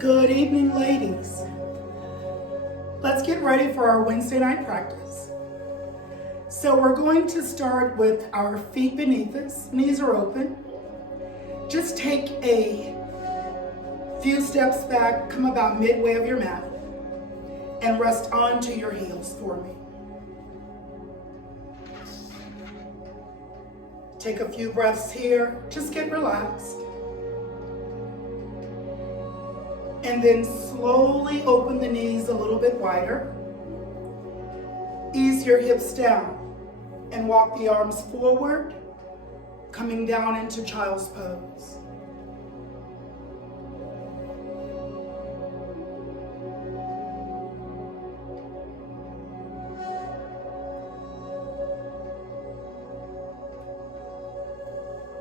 Good evening, ladies. Let's get ready for our Wednesday night practice. So we're going to start with our feet beneath us, knees are open. Just take a few steps back, come about midway of your mat, and rest onto your heels for me. Take a few breaths here, just get relaxed. And then slowly open the knees a little bit wider. Ease your hips down and walk the arms forward, coming down into child's pose.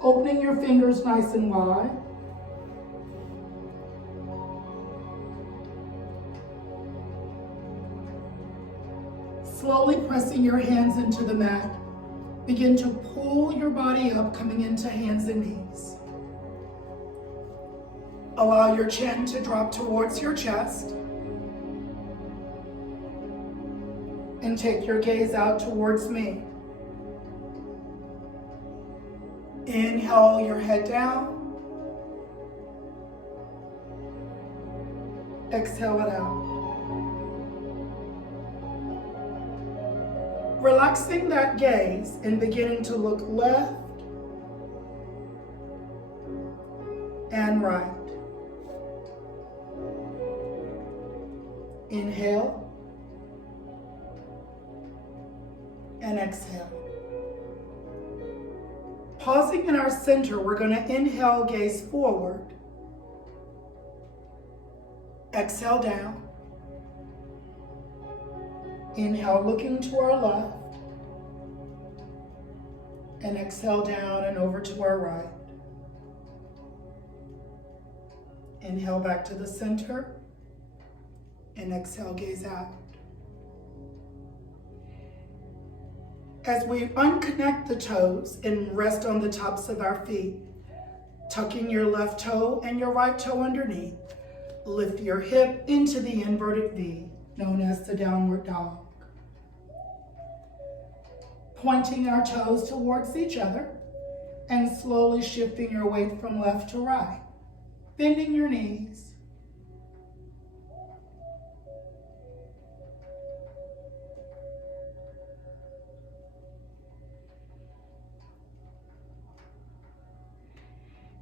Opening your fingers nice and wide. Slowly pressing your hands into the mat, begin to pull your body up, coming into hands and knees. Allow your chin to drop towards your chest. And take your gaze out towards me. Inhale your head down. Exhale it out. Relaxing that gaze and beginning to look left and right. Inhale and exhale. Pausing in our center, we're going to inhale, gaze forward. Exhale down. Inhale, looking to our left. And exhale down and over to our right. Inhale back to the center. And exhale, gaze out. As we unconnect the toes and rest on the tops of our feet, tucking your left toe and your right toe underneath, lift your hip into the inverted V, known as the downward dog. Pointing our toes towards each other and slowly shifting your weight from left to right, bending your knees.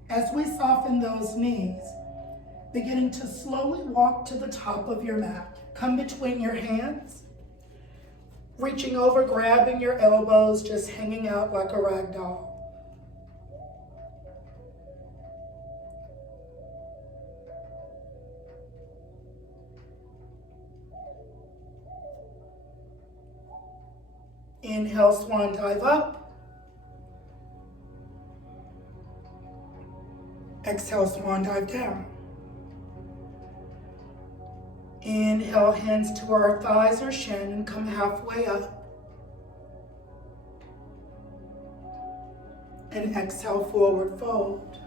As we soften those knees, beginning to slowly walk to the top of your mat. Come between your hands, reaching over, grabbing your elbows, just hanging out like a rag doll. Inhale, swan dive up. Exhale, swan dive down. Inhale, hands to our thighs or shin and come halfway up. And exhale, forward fold.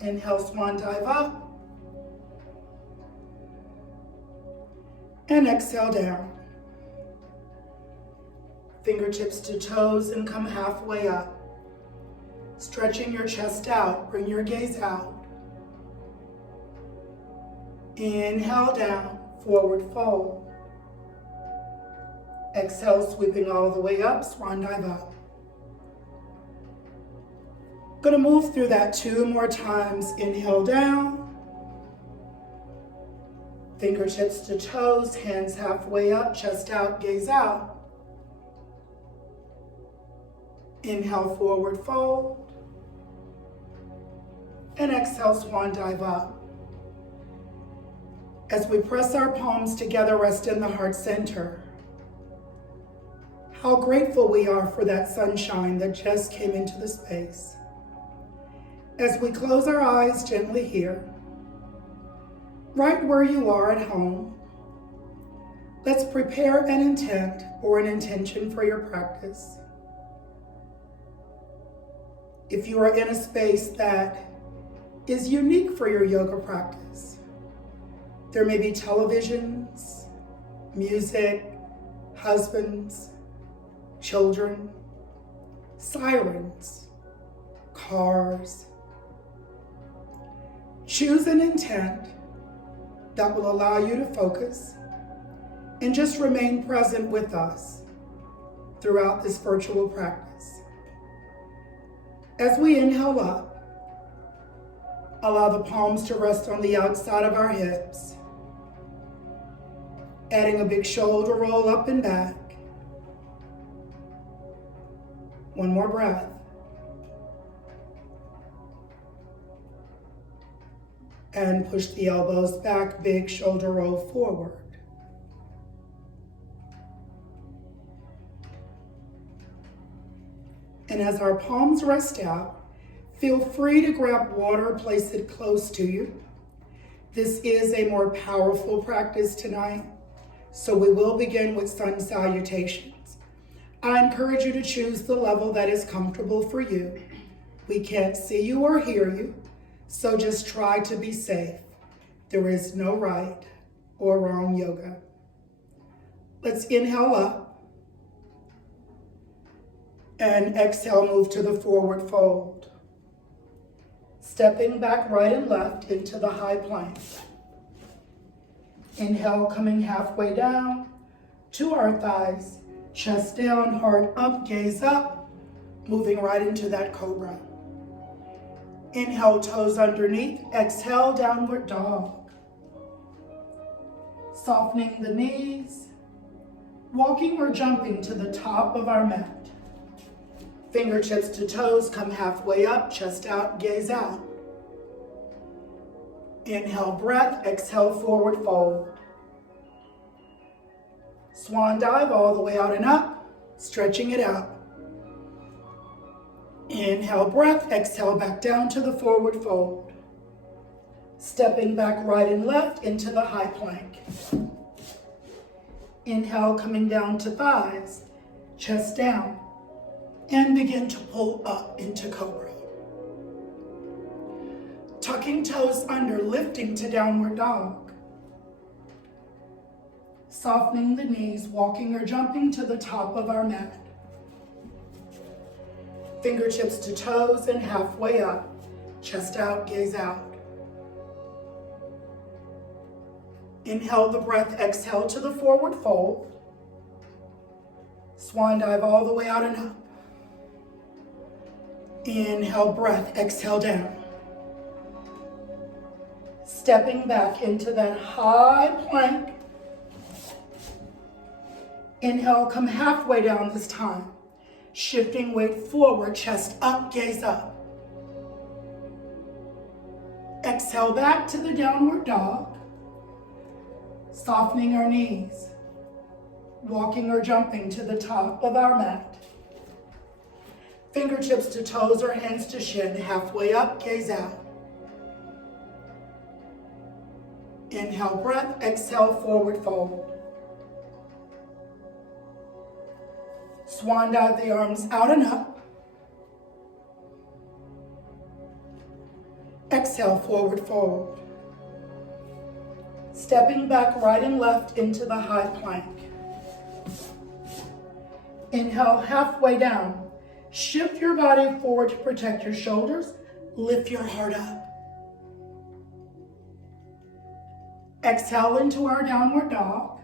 Inhale, swan dive up. And exhale down. Fingertips to toes and come halfway up. Stretching your chest out, bring your gaze out. Inhale down, forward fold. Exhale, sweeping all the way up, swan dive up. Gonna move through that 2 more times. Inhale down. Fingertips to toes, hands halfway up, chest out, gaze out. Inhale, forward fold. And exhale, swan dive up. As we press our palms together, rest in the heart center. How grateful we are for that sunshine that just came into the space. As we close our eyes gently here, right where you are at home, let's prepare an intent or an intention for your practice. If you are in a space that is unique for your yoga practice. There may be televisions, music, husbands, children, sirens, cars. Choose an intent that will allow you to focus and just remain present with us throughout this virtual practice. As we inhale up, allow the palms to rest on the outside of our hips, adding a big shoulder roll up and back. One more breath. And push the elbows back, big shoulder roll forward. And as our palms rest out, feel free to grab water, place it close to you. This is a more powerful practice tonight, so we will begin with sun salutations. I encourage you to choose the level that is comfortable for you. We can't see you or hear you, so just try to be safe. There is no right or wrong yoga. Let's inhale up. And exhale, move to the forward fold. Stepping back right and left into the high plank. Inhale, coming halfway down to our thighs. Chest down, heart up, gaze up. Moving right into that cobra. Inhale, toes underneath. Exhale, downward dog. Softening the knees. Walking or jumping to the top of our mat. Fingertips to toes, come halfway up, chest out, gaze out. Inhale, breath, exhale, forward fold. Swan dive all the way out and up, stretching it out. Inhale, breath, exhale, back down to the forward fold. Stepping back right and left into the high plank. Inhale, coming down to thighs, chest down. And begin to pull up into cobra. Tucking toes under, lifting to downward dog. Softening the knees, walking or jumping to the top of our mat. Fingertips to toes and halfway up. Chest out, gaze out. Inhale the breath, exhale to the forward fold. Swan dive all the way out and up. Inhale, breath, exhale down. Stepping back into that high plank. Inhale, come halfway down this time. Shifting weight forward, chest up, gaze up. Exhale back to the downward dog. Softening our knees. Walking or jumping to the top of our mat. Fingertips to toes or hands to shin, halfway up, gaze out. Inhale, breath, exhale, forward fold. Swan dive the arms out and up. Exhale, forward fold. Stepping back right and left into the high plank. Inhale, halfway down. Shift your body forward to protect your shoulders. Lift your heart up. Exhale into our downward dog.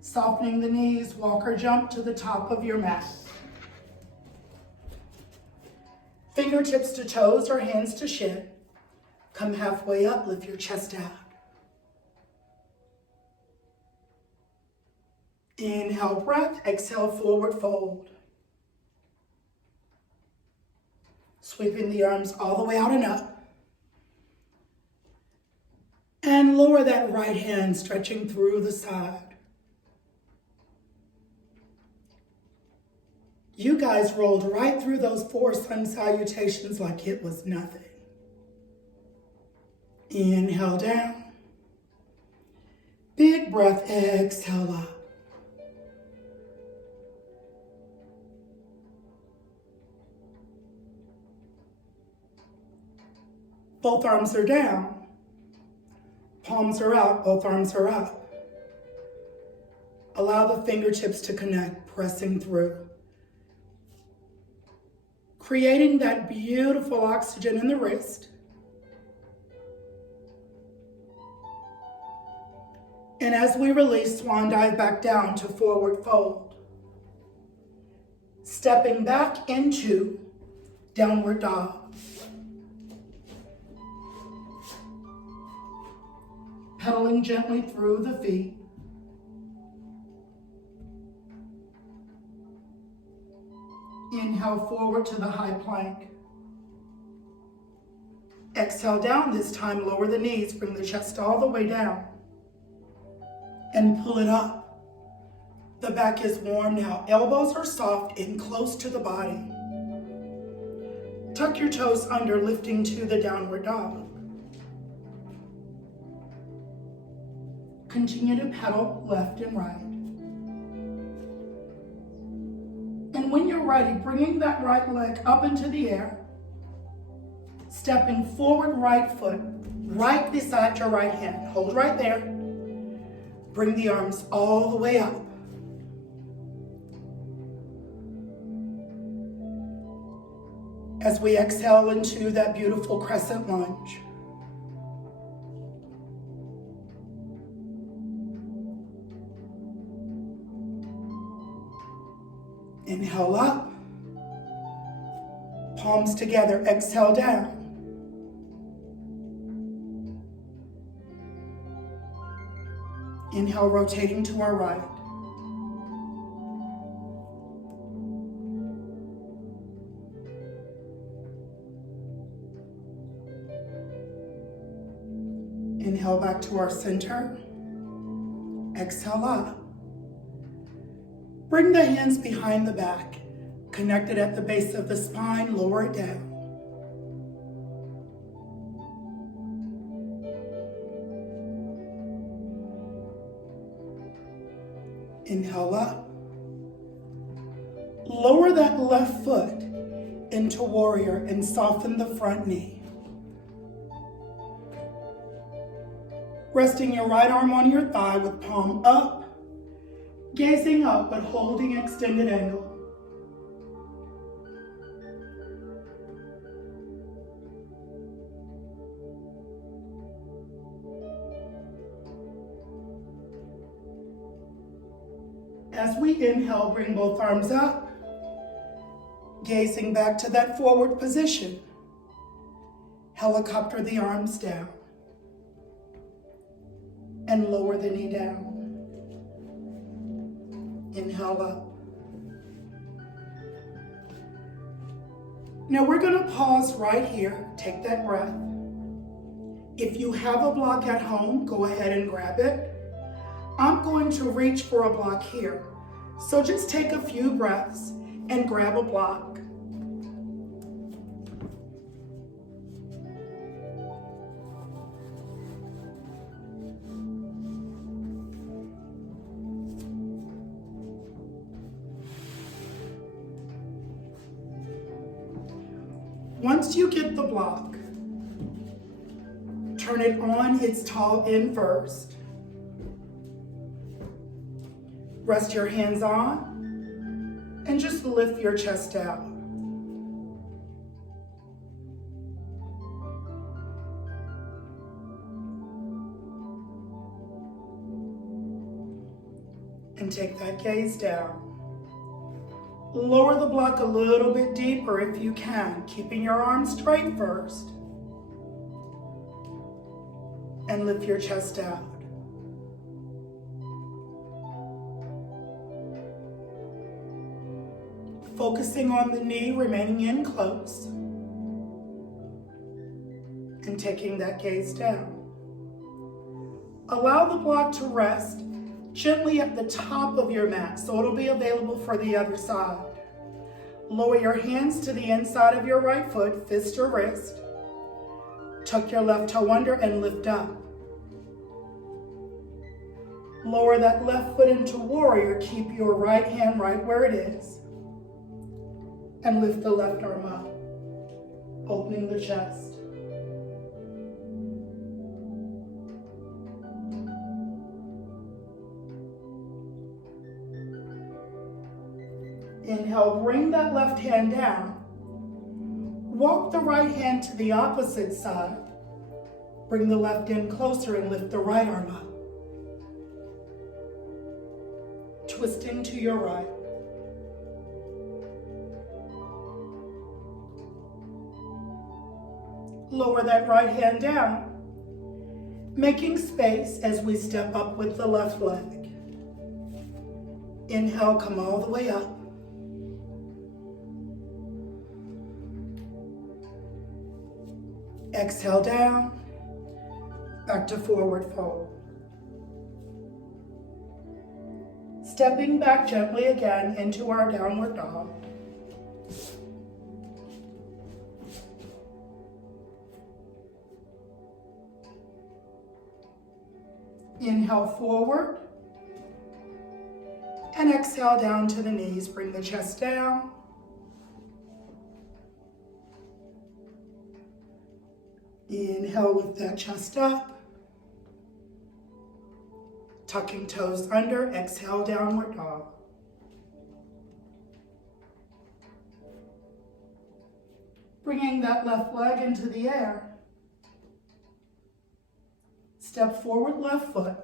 Softening the knees, walk or jump to the top of your mat. Fingertips to toes or hands to shin. Come halfway up, lift your chest out. Inhale, breath, exhale, forward fold. Sweeping the arms all the way out and up. And lower that right hand, stretching through the side. You guys rolled right through those 4 sun salutations like it was nothing. Inhale down. Big breath, exhale up. Both arms are down. Palms are out, both arms are up. Allow the fingertips to connect, pressing through. Creating that beautiful oxygen in the wrist. And as we release, swan dive back down to forward fold. Stepping back into downward dog. Pedaling gently through the feet. Inhale forward to the high plank. Exhale down this time, lower the knees, bring the chest all the way down. And pull it up. The back is warm now. Elbows are soft and close to the body. Tuck your toes under, lifting to the downward dog. Continue to pedal left and right. And when you're ready, bringing that right leg up into the air, stepping forward right foot, right beside your right hand. Hold right there. Bring the arms all the way up. As we exhale into that beautiful crescent lunge. Inhale up. Palms together, exhale down. Inhale, rotating to our right. Inhale back to our center. Exhale up. Bring the hands behind the back, connected at the base of the spine, lower it down. Inhale up. Lower that left foot into warrior and soften the front knee. Resting your right arm on your thigh with palm up, gazing up but holding extended angle. As we inhale, bring both arms up, gazing back to that forward position. Helicopter the arms down and lower the knee down. Inhale up. Now we're going to pause right here. Take that breath. If you have a block at home, go ahead and grab it. I'm going to reach for a block here. So just take a few breaths and grab a block. Once you get the block, turn it on its tall end first. Rest your hands on and just lift your chest out. And take that gaze down. Lower the block a little bit deeper if you can, keeping your arms straight first. And lift your chest out. Focusing on the knee, remaining in close. And taking that gaze down. Allow the block to rest gently at the top of your mat, so it'll be available for the other side. Lower your hands to the inside of your right foot, fist or wrist. Tuck your left toe under and lift up. Lower that left foot into warrior. Keep your right hand right where it is. And lift the left arm up, opening the chest. Inhale, bring that left hand down. Walk the right hand to the opposite side. Bring the left in closer and lift the right arm up. Twisting to your right. Lower that right hand down, making space as we step up with the left leg. Inhale, come all the way up. Exhale down, back to forward fold. Stepping back gently again into our downward dog. Inhale forward, and exhale down to the knees. Bring the chest down. Inhale, lift that chest up. Tucking toes under, exhale, downward dog. Bringing that left leg into the air. Step forward, left foot.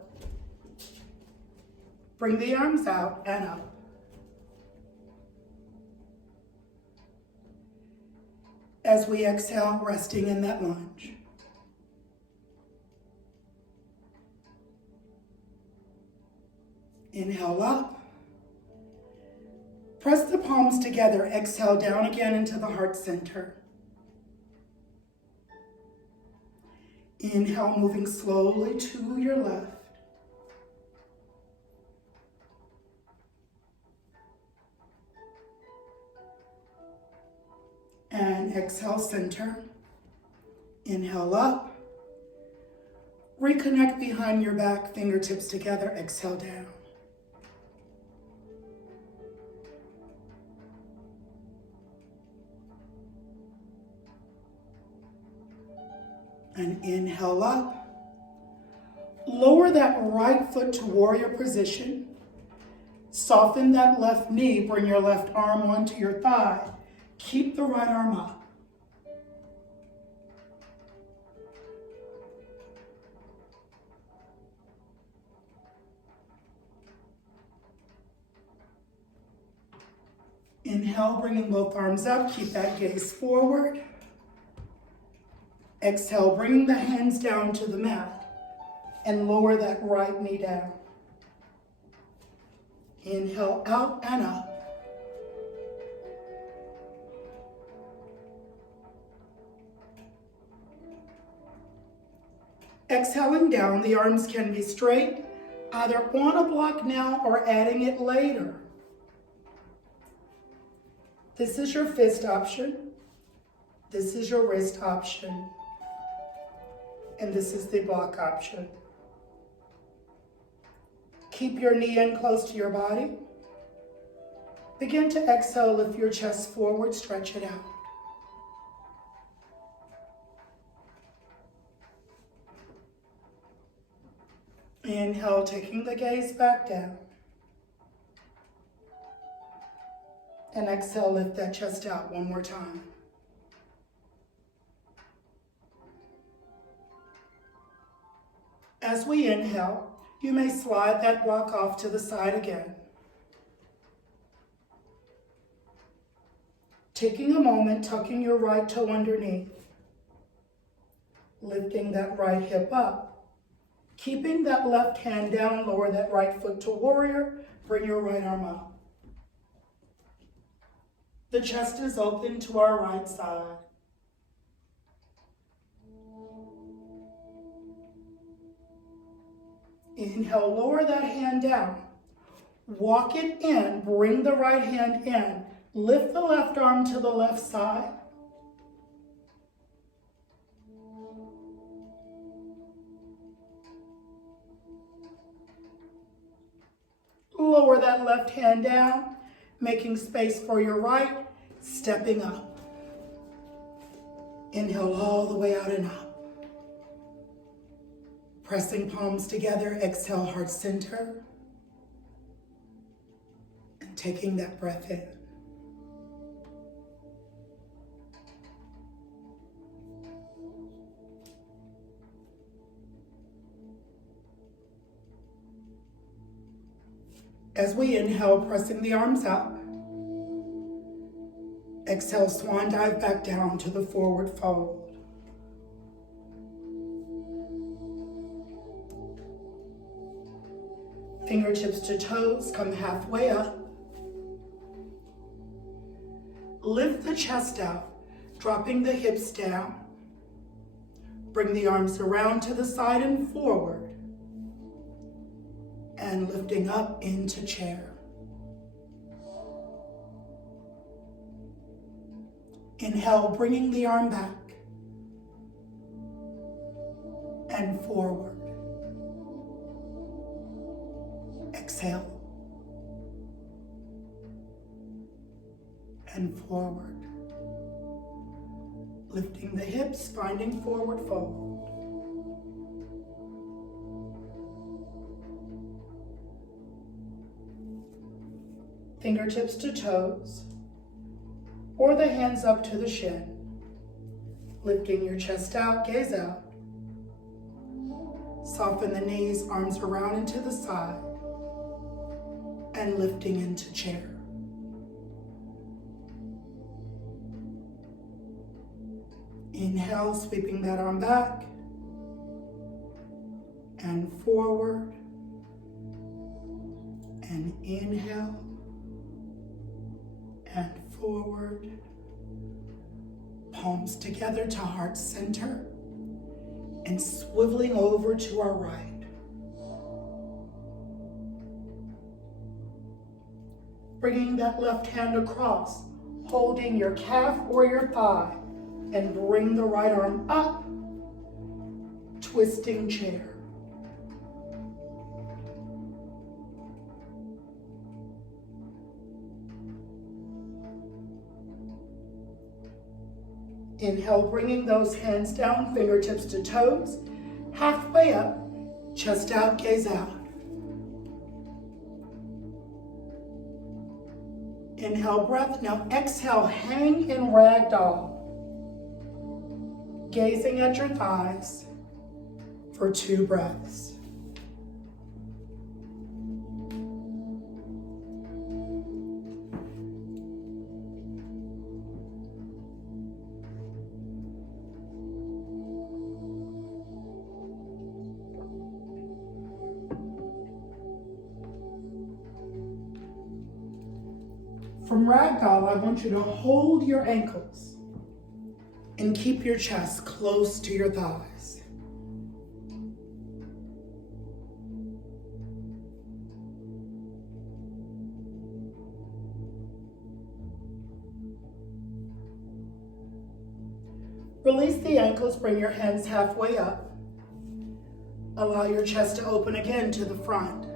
Bring the arms out and up. As we exhale, resting in that lunge. Inhale up. Press the palms together. Exhale down again into the heart center. Inhale, moving slowly to your left. And exhale, center. Inhale up. Reconnect behind your back, fingertips together. Exhale down. And inhale up. Lower that right foot to warrior position. Soften that left knee. Bring your left arm onto your thigh. Keep the right arm up. Inhale, bringing both arms up. Keep that gaze forward. Exhale, bringing the hands down to the mat and lower that right knee down. Inhale, out and up. Exhaling down, the arms can be straight, either on a block now or adding it later. This is your fist option. This is your wrist option. And this is the block option. Keep your knee in close to your body. Begin to exhale, lift your chest forward, stretch it out. Inhale, taking the gaze back down. And exhale, lift that chest out one more time. As we inhale, you may slide that block off to the side again. Taking a moment, tucking your right toe underneath. Lifting that right hip up. Keeping that left hand down, lower that right foot to warrior. Bring your right arm up. The chest is open to our right side. Inhale, lower that hand down. Walk it in, bring the right hand in. Lift the left arm to the left side. Lower that left hand down, making space for your right, stepping up. Inhale all the way out and up. Pressing palms together, exhale, heart center. And taking that breath in. As we inhale, pressing the arms up. Exhale, swan dive back down to the forward fold. Fingertips to toes, come halfway up. Lift the chest out, dropping the hips down. Bring the arms around to the side and forward. And lifting up into chair. Inhale, bringing the arm back. And forward. Exhale. And forward. Lifting the hips, finding forward fold. Fingertips to toes, or the hands up to the shin. Lifting your chest out, gaze out. Soften the knees, arms around and to the side, and lifting into chair. Inhale, sweeping that arm back, and forward, and inhale, and forward. Palms together to heart center, and swiveling over to our right. Bringing that left hand across, holding your calf or your thigh, and bring the right arm up, twisting chair. Inhale, bringing those hands down, fingertips to toes, halfway up, chest out, gaze out. Inhale, breath. Now exhale, hang in ragdoll. Gazing at your thighs for 2 breaths. From ragdoll, I want you to hold your ankles and keep your chest close to your thighs. Release the ankles, bring your hands halfway up. Allow your chest to open again to the front.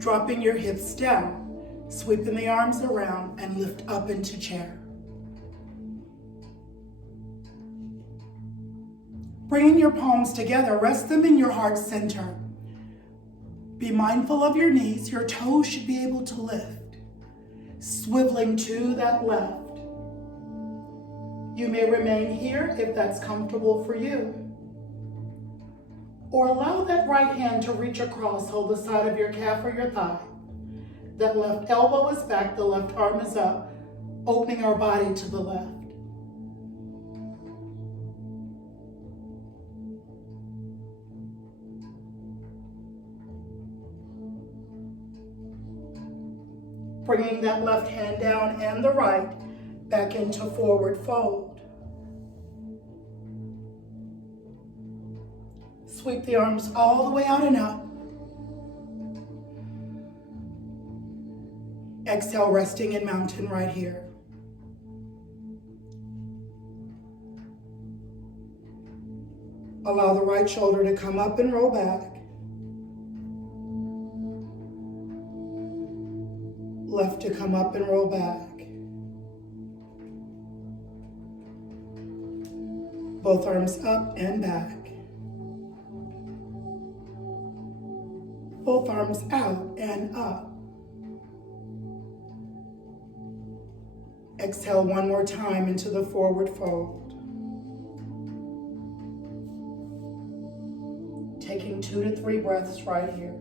Dropping your hips down. Sweeping the arms around and lift up into chair. Bringing your palms together, rest them in your heart center. Be mindful of your knees. Your toes should be able to lift. Swiveling to that left. You may remain here if that's comfortable for you. Or allow that right hand to reach across, hold the side of your calf or your thigh. That left elbow is back, the left arm is up, opening our body to the left. Bringing that left hand down and the right back into forward fold. Sweep the arms all the way out and up. Exhale, resting in mountain right here. Allow the right shoulder to come up and roll back. Left to come up and roll back. Both arms up and back. Both arms out and up. Exhale one more time into the forward fold. Taking 2 to 3 breaths right here.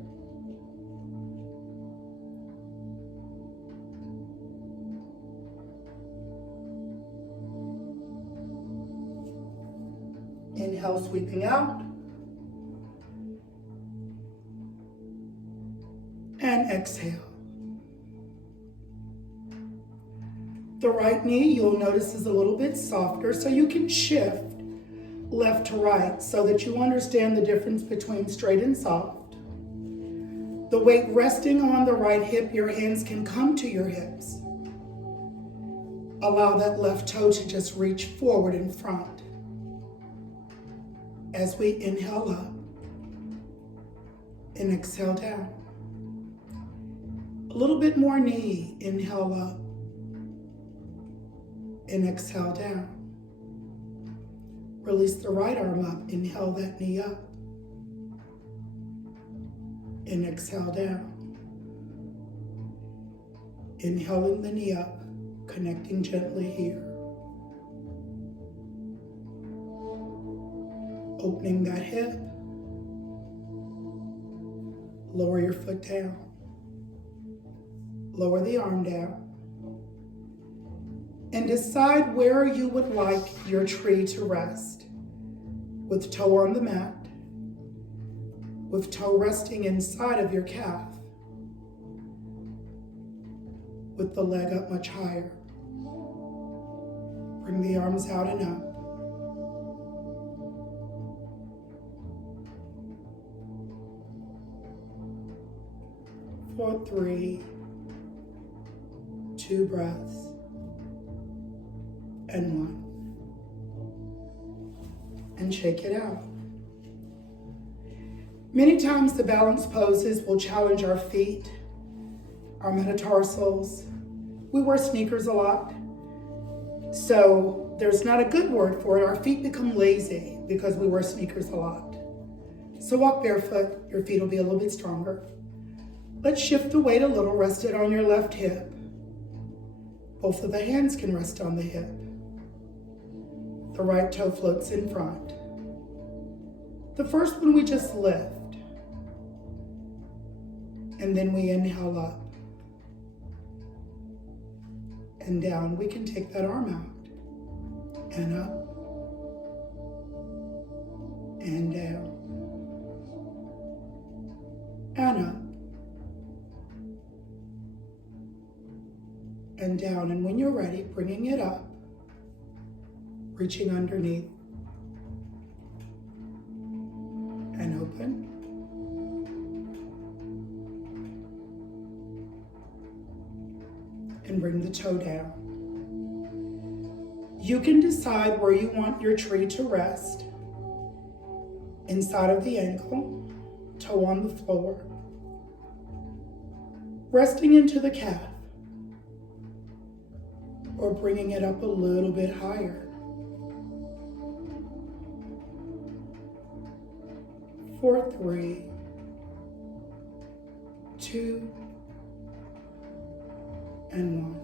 Inhale, sweeping out. And exhale. The right knee, you'll notice, is a little bit softer, so you can shift left to right so that you understand the difference between straight and soft. The weight resting on the right hip, your hands can come to your hips. Allow that left toe to just reach forward in front. As we inhale up and exhale down. A little bit more knee, inhale up and exhale down. Release the right arm up, inhale that knee up and exhale down. Inhaling the knee up, connecting gently here. Opening that hip. Lower your foot down. Lower the arm down. And decide where you would like your tree to rest. With toe on the mat. With toe resting inside of your calf. With the leg up much higher. Bring the arms out and up. For 3, 2 breaths, and 1. And shake it out. Many times the balance poses will challenge our feet, our metatarsals. We wear sneakers a lot, so there's not a good word for it. Our feet become lazy because we wear sneakers a lot. So walk barefoot, your feet will be a little bit stronger. Let's shift the weight a little, rest it on your left hip. Both of the hands can rest on the hip. The right toe floats in front. The first one we just lift. And then we inhale up. And down. We can take that arm out. And up. And down. And up. And down, and when you're ready, bringing it up, reaching underneath, and open, and bring the toe down. You can decide where you want your tree to rest, inside of the ankle, toe on the floor, resting into the calf, or bringing it up a little bit higher. For 3, 2, and 1.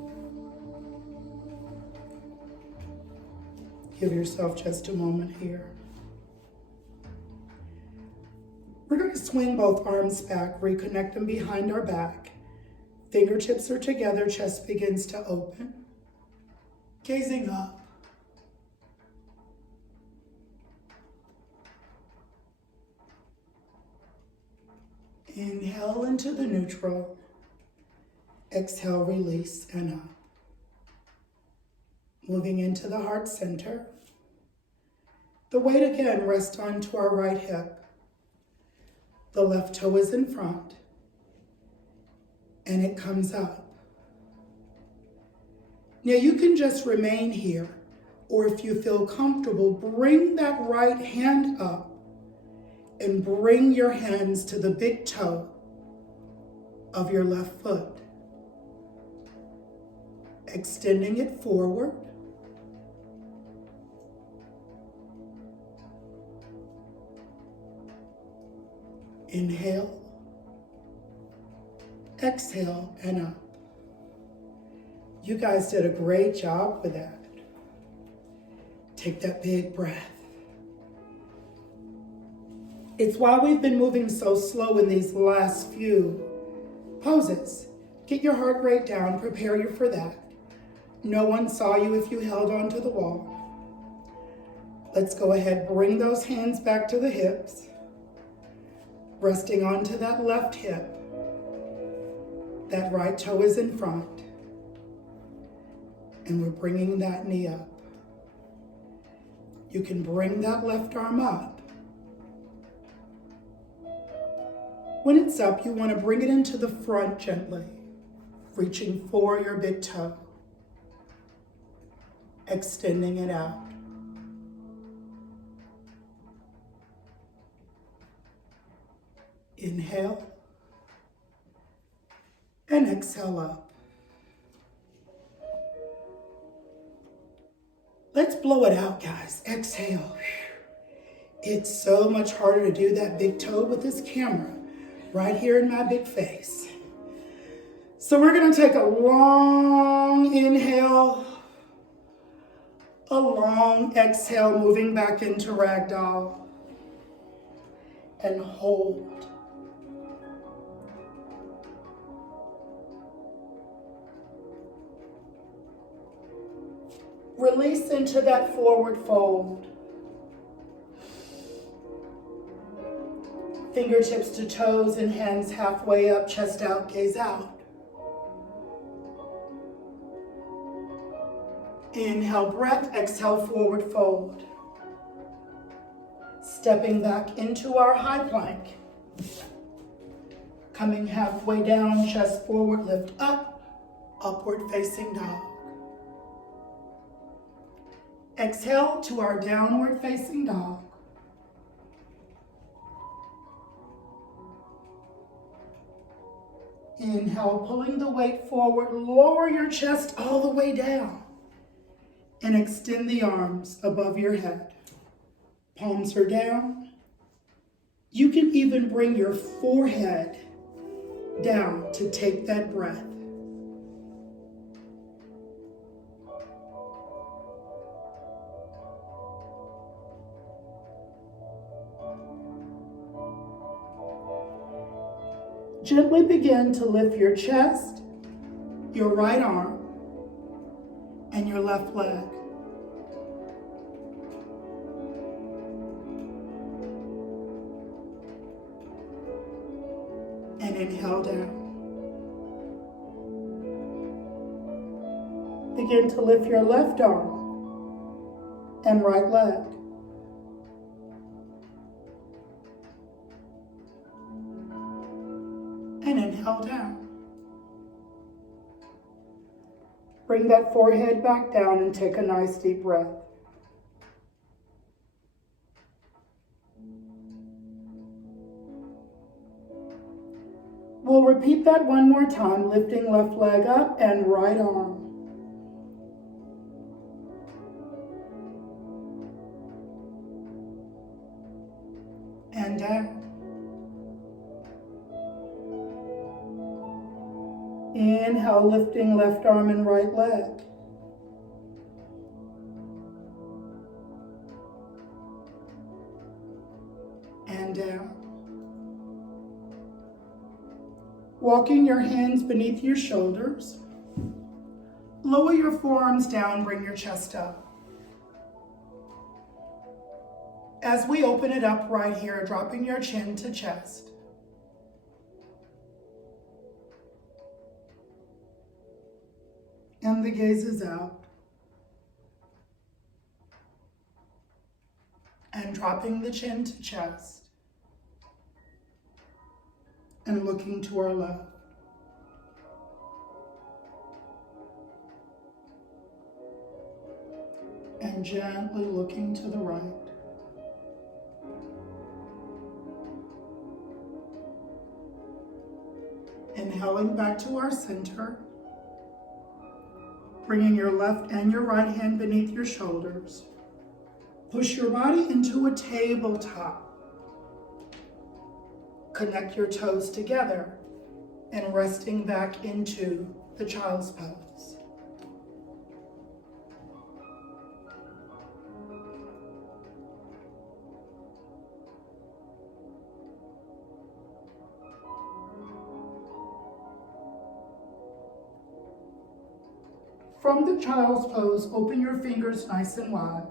Give yourself just a moment here. We're going to swing both arms back, reconnect them behind our back. Fingertips are together, chest begins to open. Gazing up. Inhale into the neutral. Exhale, release, and up. Moving into the heart center. The weight again rests onto our right hip. The left toe is in front. And it comes up. Now you can just remain here, or if you feel comfortable, bring that right hand up and bring your hands to the big toe of your left foot. Extending it forward. Inhale. Exhale and up. You guys did a great job with that. Take that big breath. It's why we've been moving so slow in these last few poses. Get your heart rate down, prepare you for that. No one saw you if you held onto the wall. Let's go ahead, bring those hands back to the hips, resting onto that left hip. That right toe is in front. And we're bringing that knee up. You can bring that left arm up. When it's up, you want to bring it into the front gently, reaching for your big toe, extending it out. Inhale and exhale up. Let's blow it out, guys. Exhale. It's so much harder to do that big toe with this camera right here in my big face. So we're going to take a long inhale, a long exhale, moving back into ragdoll, and hold. Release into that forward fold. Fingertips to toes and hands halfway up, chest out, gaze out. Inhale, breath, exhale, forward fold. Stepping back into our high plank. Coming halfway down, chest forward, lift up, upward facing dog. Exhale to our downward facing dog. Inhale, pulling the weight forward, lower your chest all the way down and extend the arms above your head. Palms are down. You can even bring your forehead down to take that breath. Gently begin to lift your chest, your right arm, and your left leg. And inhale down. Begin to lift your left arm and right leg. And inhale down. Bring that forehead back down and take a nice deep breath. We'll repeat that one more time, lifting left leg up and right arm. And down. Inhale, lifting left arm and right leg. And down. Walking your hands beneath your shoulders. Lower your forearms down, bring your chest up. As we open it up right here, dropping your chin to chest. And the gaze is out. And dropping the chin to chest. And looking to our left. And gently looking to the right. Inhaling back to our center. Bringing your left and your right hand beneath your shoulders. Push your body into a tabletop. Connect your toes together and resting back into the child's pose. From the child's pose, open your fingers nice and wide.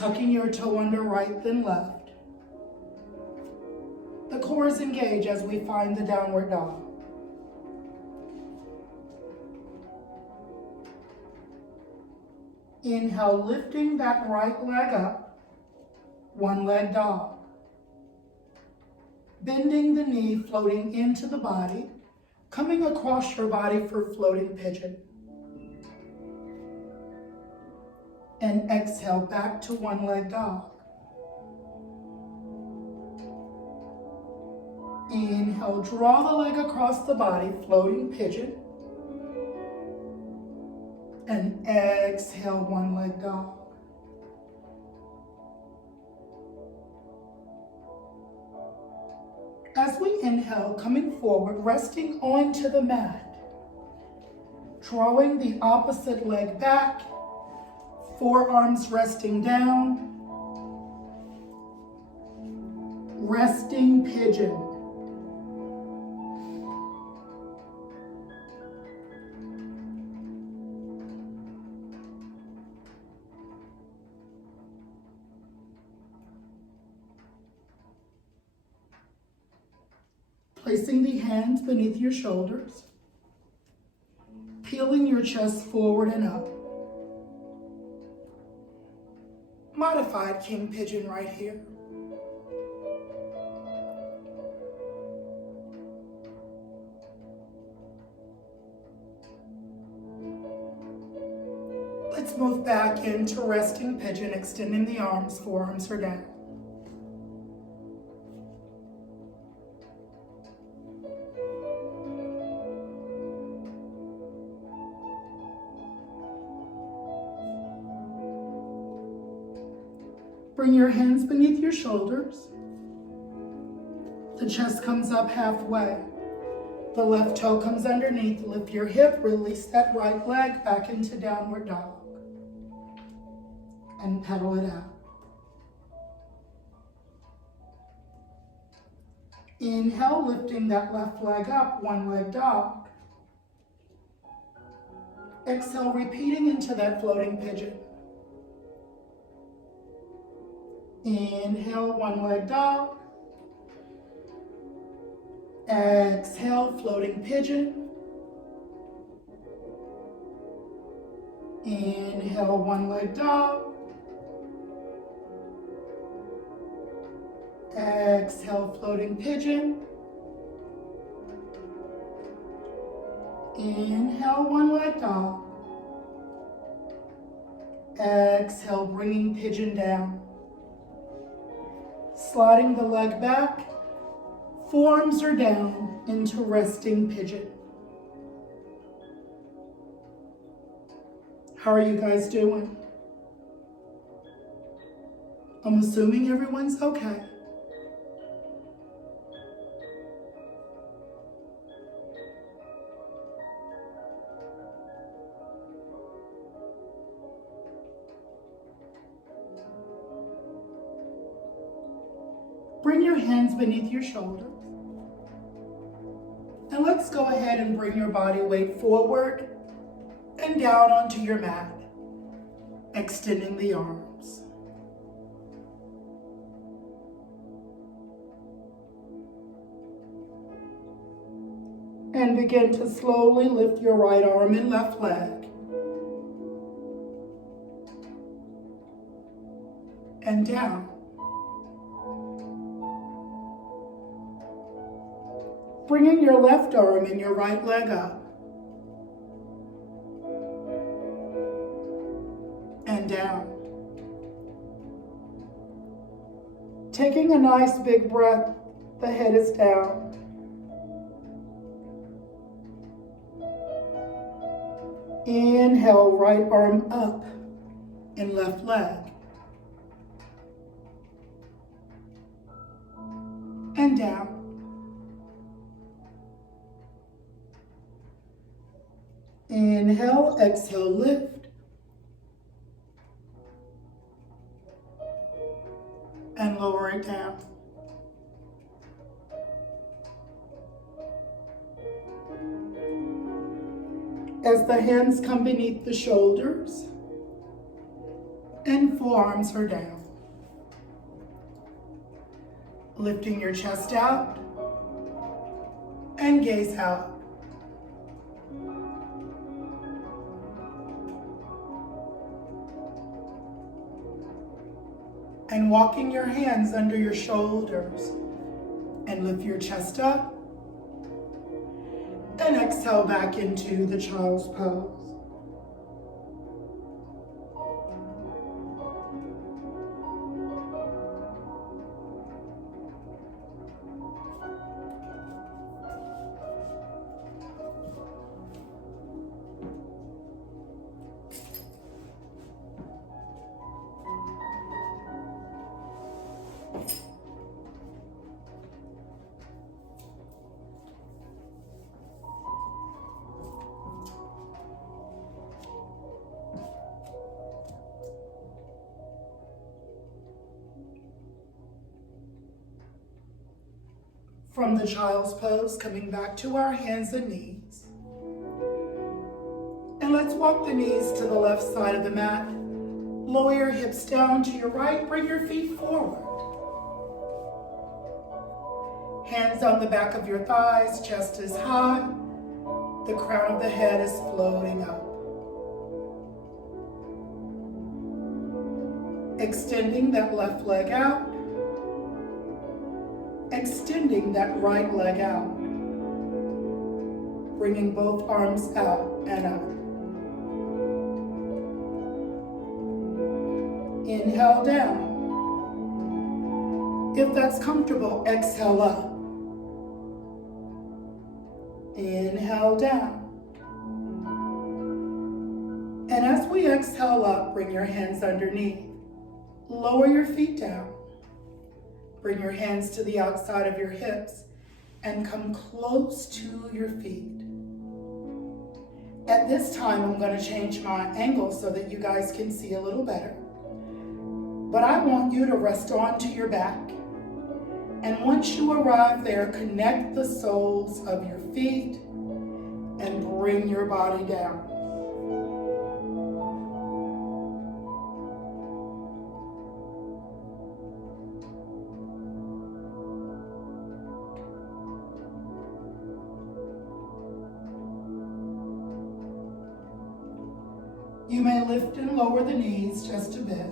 Tucking your toe under right, then left. The core is engaged as we find the downward dog. Inhale, lifting that right leg up, one leg dog. Bending the knee, floating into the body, coming across your body for floating pigeon. And exhale back to one leg dog. Inhale, draw the leg across the body, floating pigeon. And exhale, one leg dog. As we inhale, coming forward, resting onto the mat, drawing the opposite leg back, forearms resting down, resting pigeon. Placing the hands beneath your shoulders, peeling your chest forward and up. Modified king pigeon right here. Let's move back into resting pigeon, extending the arms, forearms are down. Bring your hands beneath your shoulders. The chest comes up halfway. The left toe comes underneath. Lift your hip, release that right leg back into downward dog. And pedal it out. Inhale, lifting that left leg up, one leg dog. Exhale, repeating into that floating pigeon. Inhale, one leg dog. Exhale, floating pigeon. Inhale, one leg dog. Exhale, floating pigeon. Inhale, one leg dog. Exhale, bringing pigeon down. Sliding the leg back, forearms are down into resting pigeon. How are you guys doing? I'm assuming everyone's okay. Bring your hands beneath your shoulders. And let's go ahead and bring your body weight forward and down onto your mat, extending the arms. And begin to slowly lift your right arm and left leg. And down. Bringing your left arm and your right leg up. And down. Taking a nice big breath, the head is down. Inhale, right arm up and left leg. And down. Inhale, exhale, lift. And lower it down. As the hands come beneath the shoulders, and forearms are down. Lifting your chest out and gaze out. And walking your hands under your shoulders and lift your chest up and exhale back into the child's pose. From the child's pose, coming back to our hands and knees. And let's walk the knees to the left side of the mat. Lower your hips down to your right, bring your feet forward. Hands on the back of your thighs, chest is high. The crown of the head is floating up. Extending that left leg out. Extending that right leg out. Bringing both arms out and up. Inhale down. If that's comfortable, exhale up. Inhale down. And as we exhale up, bring your hands underneath. Lower your feet down. Bring your hands to the outside of your hips and come close to your feet. At this time, I'm going to change my angle so that you guys can see a little better. But I want you to rest onto your back. And once you arrive there, connect the soles of your feet and bring your body down. You may lift and lower the knees just a bit.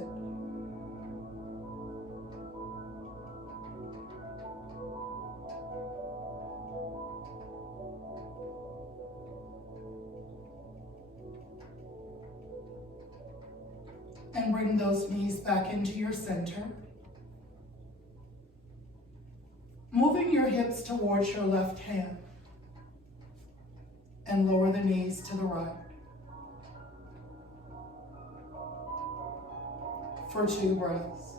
And bring those knees back into your center. Moving your hips towards your left hand. And lower the knees to the right. For 2 breaths.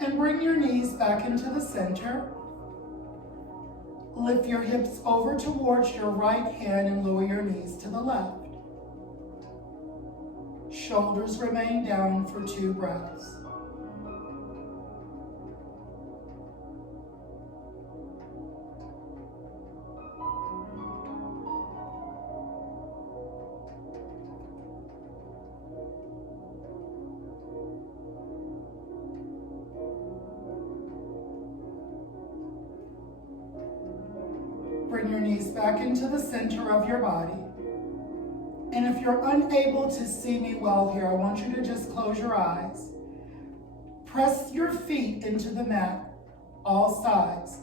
And bring your knees back into the center. Lift your hips over towards your right hand and lower your knees to the left. Shoulders remain down for 2 breaths. Bring your knees back into the center of your body. And if you're unable to see me well here, I want you to just close your eyes. Press your feet into the mat, all sides,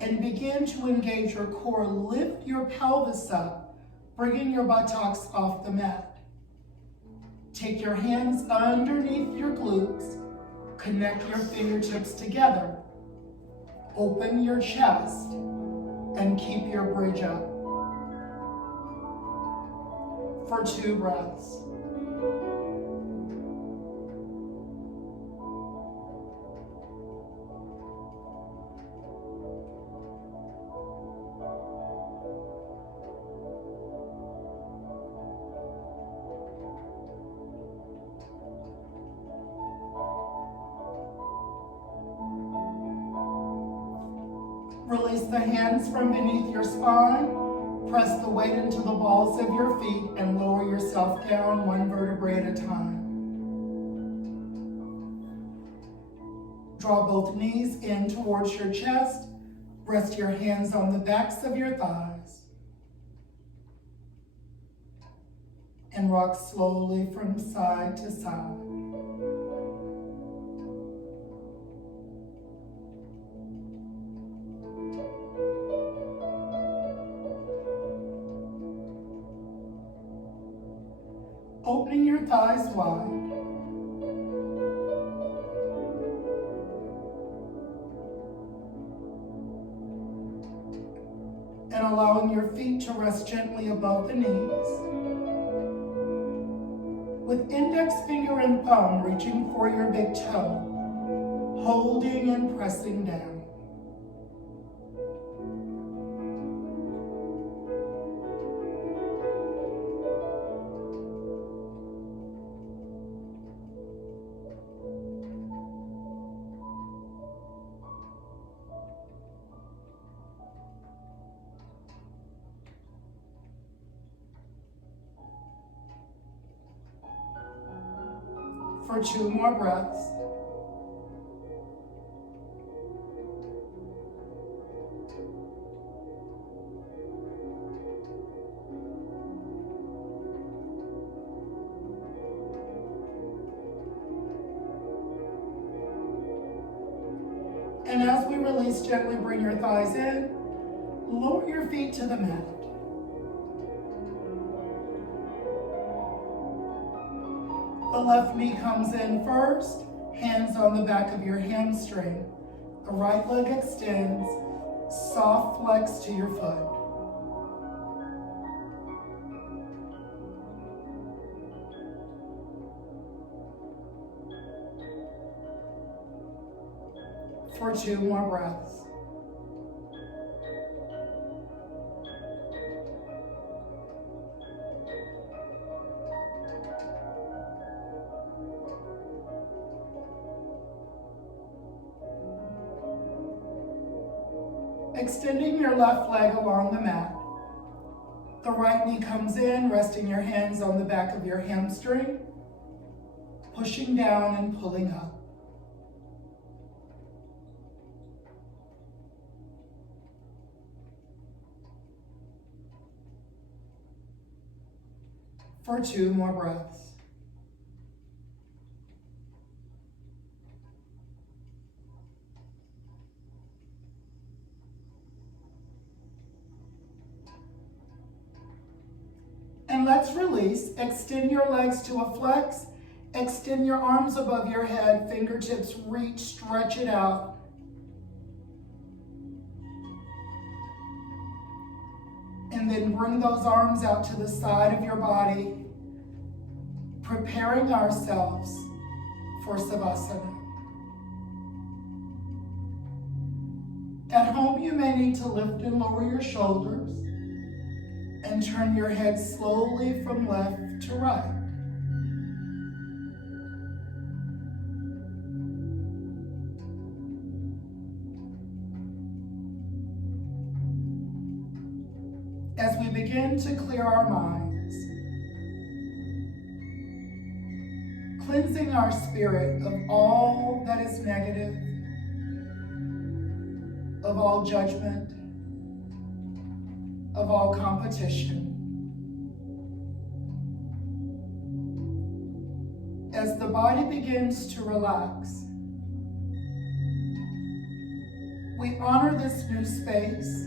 and begin to engage your core. Lift your pelvis up, bringing your buttocks off the mat. Take your hands underneath your glutes. Connect your fingertips together. Open your chest and keep your bridge up. For 2 breaths. Release the hands from beneath your spine. Press the weight into the balls of your feet and lower yourself down one vertebrae at a time. Draw both knees in towards your chest. Rest your hands on the backs of your thighs. And rock slowly from side to side. Opening your thighs wide. And allowing your feet to rest gently above the knees. With index finger and thumb reaching for your big toe, holding and pressing down. For 2 more breaths. And as we release, gently bring your thighs in, lower your feet to the mat. The left knee comes in first, hands on the back of your hamstring. The right leg extends, soft flex to your foot. For 2 more breaths. Extending your left leg along the mat. The right knee comes in, resting your hands on the back of your hamstring, pushing down and pulling up. For 2 more breaths. And let's release. Extend your legs to a flex. Extend your arms above your head. Fingertips reach, stretch it out. And then bring those arms out to the side of your body, preparing ourselves for Savasana. At home, you may need to lift and lower your shoulders and turn your head slowly from left to right. As we begin to clear our minds, cleansing our spirit of all that is negative, of all judgment, of all competition. As the body begins to relax, we honor this new space,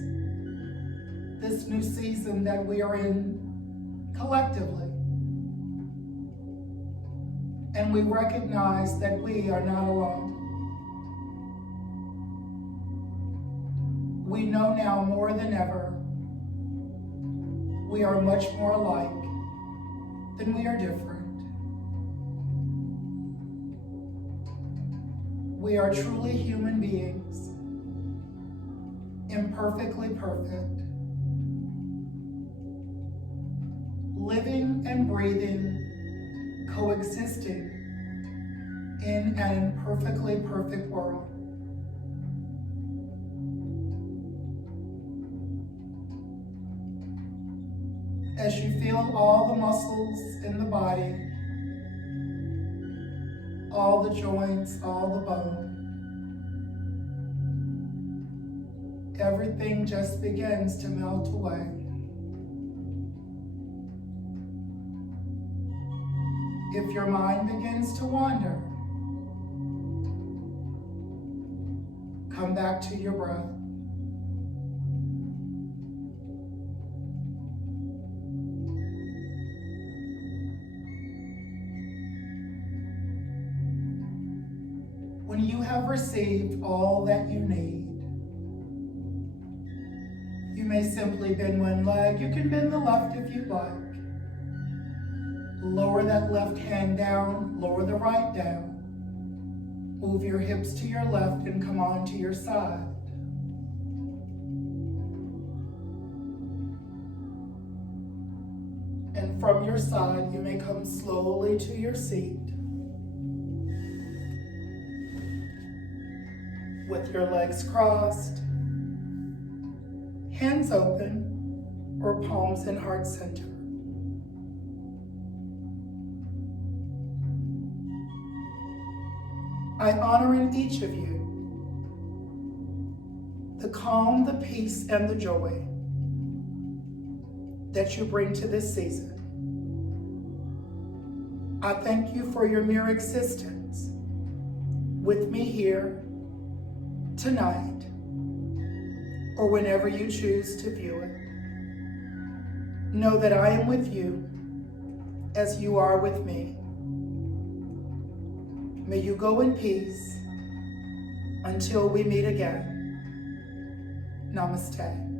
this new season that we are in collectively. And we recognize that we are not alone. We know now more than ever, we are much more alike than we are different. We are truly human beings, imperfectly perfect, living and breathing, coexisting in an imperfectly perfect world. as you feel all the muscles in the body, all the joints, all the bone. Everything just begins to melt away. If your mind begins to wander, come back to your breath. When you have received all that you need, you may simply bend one leg. You can bend the left if you'd like. Lower that left hand down, lower the right down. Move your hips to your left and come on to your side. And from your side, you may come slowly to your seat with your legs crossed, hands open, or palms in heart center. I honor in each of you the calm, the peace, and the joy that you bring to this season. I thank you for your mere existence with me here tonight or whenever you choose to view it. Know that I am with you as you are with me. May you go in peace until we meet again. Namaste.